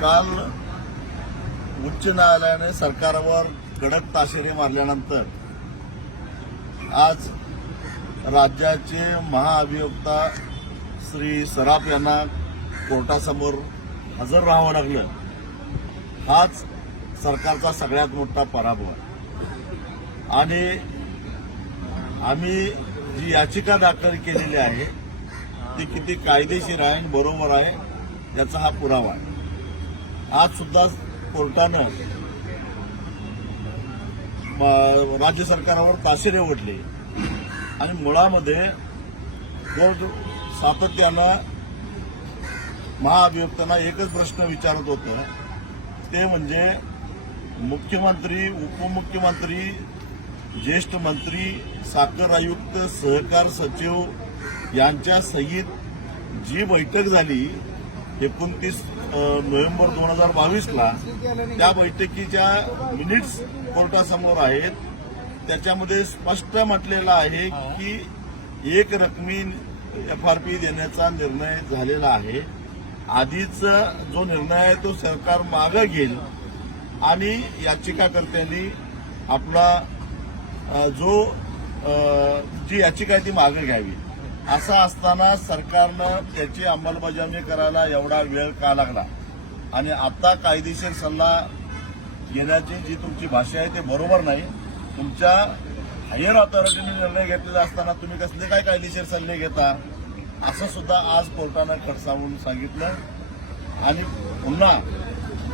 काल उच्च न्यायालयाने सरकारवर कडक ताशेरे मारल्यानंतर आज राज्याचे महाअभियोक्ता श्री सराफ यांना कोर्टासमोर हजर राहावं लागलं हाच सरकारचा सगळ्यात मोठा पराभव आणि आम्ही जी याचिका दाखल केलेली आहे ती किती कायदेशीर आहे बरोबर आहे याचा हा पुरावा आहे आज सुद्धा कोर्टानं राज्य सरकारावर ताशेरे ओढले आणि मुळामध्ये कोर्ट सातत्यानं महाअभियुक्तांना एकच प्रश्न विचारत होतं ते म्हणजे मुख्यमंत्री उपमुख्यमंत्री ज्येष्ठ मंत्री साखर आयुक्त सहकार सचिव यांच्या सहित जी बैठक झाली एकोणतीस नोव्हेंबर दोन हजार बावीसला त्या बैठकीच्या मिनिट्स कोर्टासमोर आहेत त्याच्यामध्ये स्पष्ट म्हटलेलं आहे की एक रकमी एफ आर पी देण्याचा निर्णय झालेला आहे आधीचा जो निर्णय आहे तो सरकार मागे घेईल आणि याचिकाकर्त्यांनी आपला जो जी याचिका आहे ती मागे घ्यावी असं असताना सरकारनं त्याची अंमलबजावणी करायला एवढा वेळ का लागला आणि आता कायदेशीर सल्ला येण्याची जी तुमची भाषा आहे ते बरोबर नाही तुमच्या हायर ऑथॉरिटीने निर्णय घेतलेला असताना तुम्ही कसले काय कायदेशीर सल्ले घेता असं सुद्धा आज कोर्टानं खडसावून सांगितलं आणि पुन्हा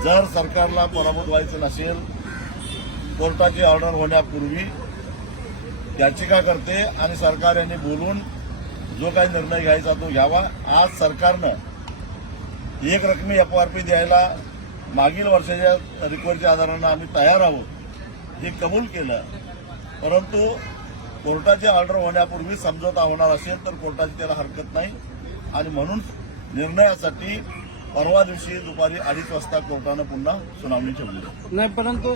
जर सरकारला पराभूत व्हायचं नसेल कोर्टाची ऑर्डर होण्यापूर्वी याचिका करते आणि सरकार यांनी बोलून जो काही निर्णय घ्यायचा तो घ्यावा आज सरकारनं एक रकमी एफ आर पी द्यायला मागील वर्षाच्या रिकॉर्डच्या आधारानं आम्ही तयार आहोत हे कबूल केलं परंतु कोर्टाची ऑर्डर होण्यापूर्वी समझोता होणार असेल तर कोर्टाची त्याला हरकत नाही आणि म्हणून निर्णयासाठी परवा दिवशी दुपारी अडीच वाजता कोर्टानं पुन्हा सुनावणी ठेवली नाही परंतु